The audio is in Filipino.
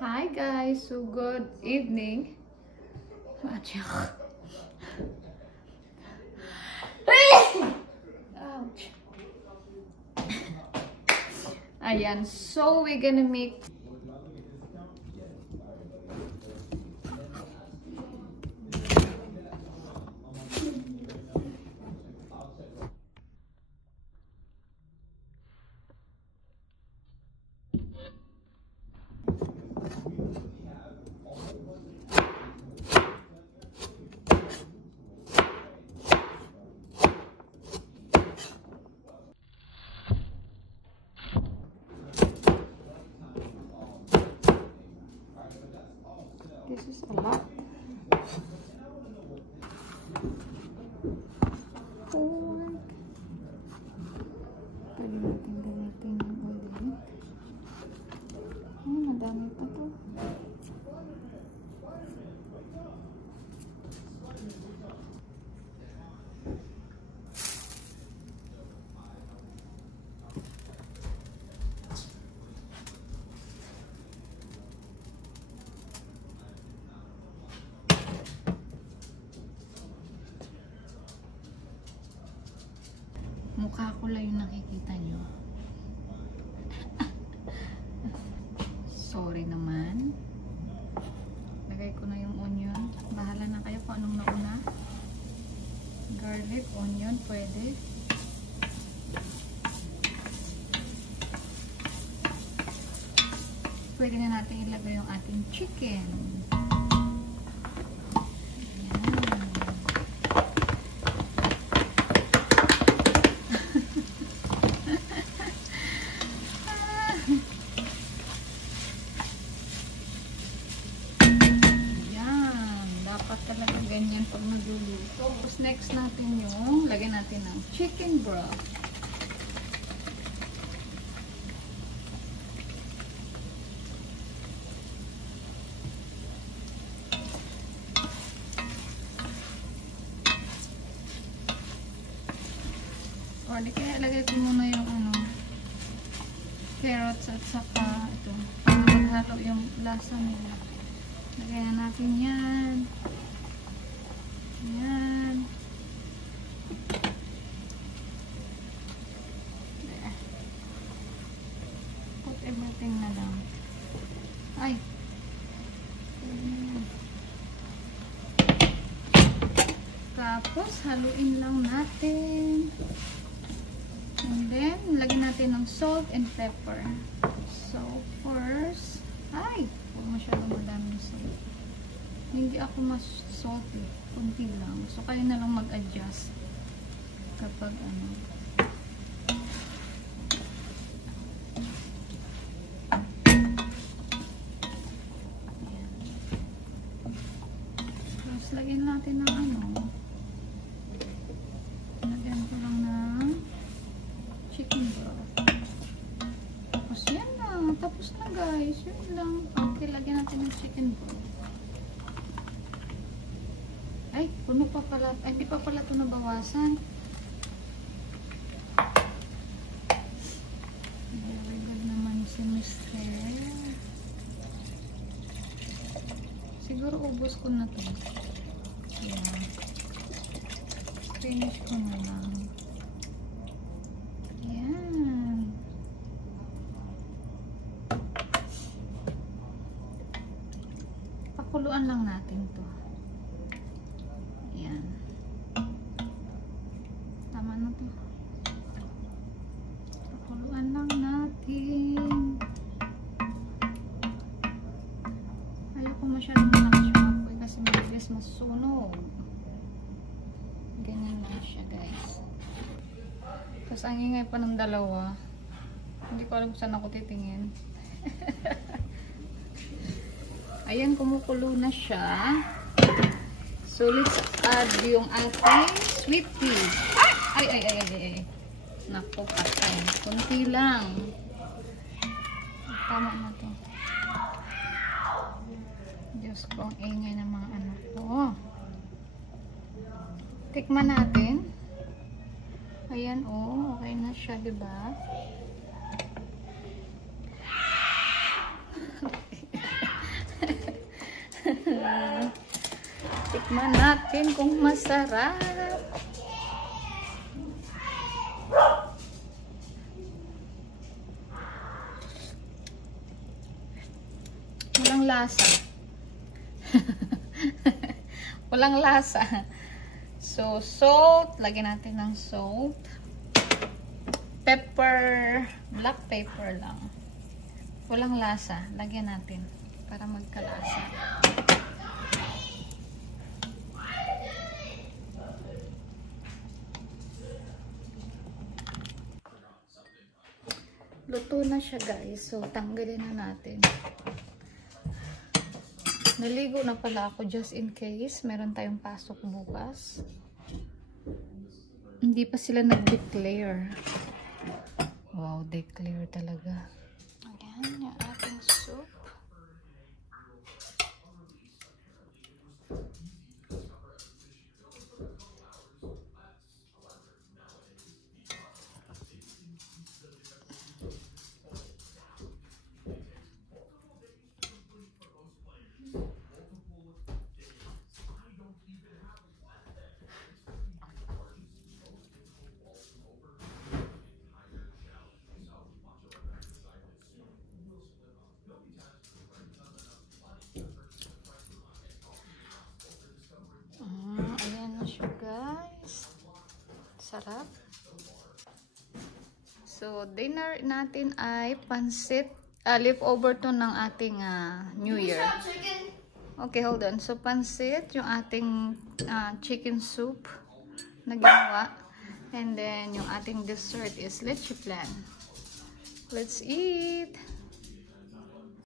Hi guys, so good evening. Ouch. Ayan, so we're gonna make this is a lot. Pwede natin gamitin yung oil. Ay, madami pa to. Mukha ko lang yung nakikita nyo. Sorry naman. Lagay ko na yung onion. Bahala na kayo kung anong nauna. Garlic, onion, pwede. Pwede na natin ilagay yung ating chicken. Talaga ganyan pag nagluluto. Tapos next natin yung lagyan natin ng chicken broth. Or di kaya lagay ko muna yung carrots at saka ito para maghalo yung lasa nila. Lagyan natin yan. Yan. Put everything na lang. Ay. Tapos, haluin lang natin. And then, lagyan natin ng salt and pepper. So, first, ay, huwag masyadong madaming salt. Hindi ako mas salty. Kunti lang. So, kayo na lang mag-adjust kapag Ayan. Tapos, lagyan natin ng lagyan ko lang ng chicken broth. Tapos, yan na. Tapos na, guys. Yun lang. Okay, lagyan natin ng chicken broth. Ay, puno pa pala. Ay, hindi pa pala ito nabawasan. Very good naman si Mr. Siguro ubos ko na ito. Yeah. Finish ko na lang. Yan. Pakuluan lang natin ito. Yan. Tama na to. Pakuluan lang natin. Ayoko masyadong malakas yung apoy kasi mabilis masunog. Ganyan lang siya, guys. Tapos ang ingay pa ng dalawa. Hindi ko alam kung saan ako titingin. Ayan, kumukulo na siya. So, let's add yung ating sweet pea. Ay. Naku, patay. Kunti lang. Tama na to. Diyos ko, ang ingay ng mga anak ko. Tikman natin. Ayan, oh. Okay na siya, diba? Tikman natin kung masarap. Walang lasa. Walang lasa. So, salt. Lagyan natin ng salt. Pepper. Black pepper lang. Walang lasa. Lagyan natin para magkalasa. Luto na siya, guys. So, tanggalin na natin. Naligo na pala ako just in case. Meron tayong pasok bukas. Hindi pa sila nag-declare. Wow, declare talaga. Ayan, yung ating soup. Ayan na siya, guys. Sarap. So, dinner natin ay pansit. Leftover to ng ating New Year. Okay, hold on. So, pansit, yung ating chicken soup na ginawa. And then, yung ating dessert is leche flan. Let's eat!